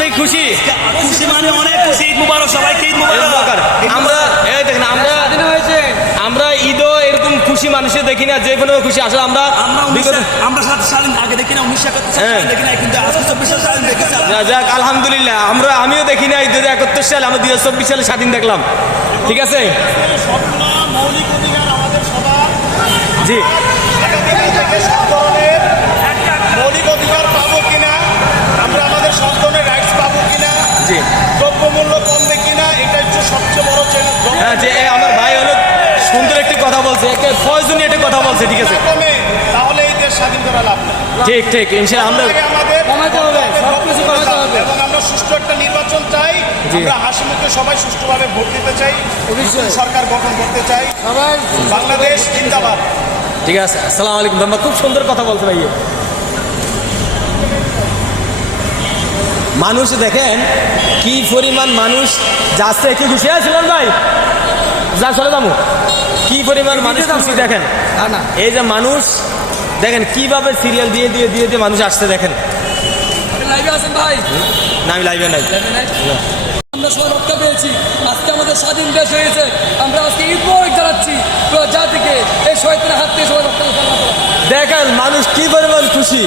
থেকে খুশি? খুশি মানে অনেক খুশি। ঈদ মুবারক সবাইকে, ঈদ মুবারক। আমরা এই দেখেন আমরা ঈদও এরকম খুশি মানুষের দেখি না, যে কোনো খুশি আসলে আমরা আমরা স্বাধীন আগে দেখি না, 1971 সালে দেখি না, কিন্তু আজকে 24 সালে স্বাধীন দেখেছি। যাক আলহামদুলিল্লাহ, আমিও দেখি না 2071 সালে, আমরা 2024 সালে স্বাধীন দেখলাম। ঠিক আছে সবগুলো মৌলিক অধিকার আমাদের সবার। জি, সব ধরনের মৌলিক অধিকার পাবো কিনা, আমরা আমাদের সব ধরনের রাইটস পাবো কিনা, জি দ্রব্যমূল্য কমবে কিনা, এটা হচ্ছে সবচেয়ে বড় চ্যালেঞ্জ। হ্যাঁ, যে আমার ভাই অনেক সুন্দর একটি কথা বলছে, একে প্রয়োজনীয় একটা কথা বলছে। ঠিক আছে, কমে তাহলে এই দেশ স্বাধীন করা লাভ না। ঠিক ঠিক ইনশাআল্লাহ আমরা আগে আমাদের কমাতে হবে, সবকিছু কমাতে হবে। এবং আমরা সুষ্ঠু একটা নির্বাচন চাই। আমরা হাসি মুখে সবাই সুষ্ঠুভাবে ভোট দিতে চাই, সরকার গঠন করতে চাই। বাংলাদেশ জিন্দাবাদ। ঠিক আছে, আসসালামু আলাইকুম। আমরা খুব সুন্দর কথা বলতে ভাই। মানুষ দেখেন কি পরিমাণ মানুষ যাচ্ছে, কি খুশি আছিলেন ভাই, যা চলে যাবো, কি পরিমাণ মানুষ খুশি দেখেন। এই যে মানুষ দেখেন কিভাবে সিরিয়াল দিয়ে দিয়ে দিয়ে দিয়ে মানুষ আসছে দেখেন। লাইভে আছেন ভাই? না, আমি লাইভে নাই। আমরা সবাই রক্ষা পেয়েছি, আজকে আমাদের স্বাধীন দেশ হয়েছে। আমরা আজকে ঈদ মোবারক জানাচ্ছি পুরো জাতিকে, এই শয়তানের হাত থেকে সবাই রক্ষা পেয়েছি। দেখেন মানুষ কি পরিমাণ খুশি।